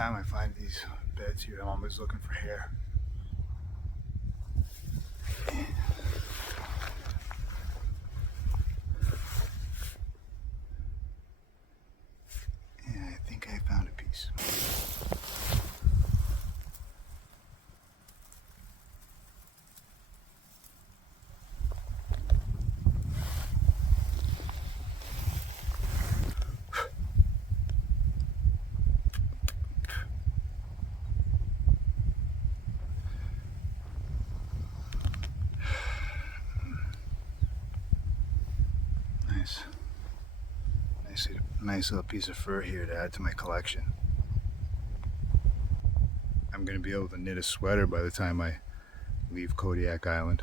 time I find these beds here, I'm always looking for hair. And I think I found a piece. Nice little piece of fur here to add to my collection. I'm going to be able to knit a sweater by the time I leave Kodiak Island.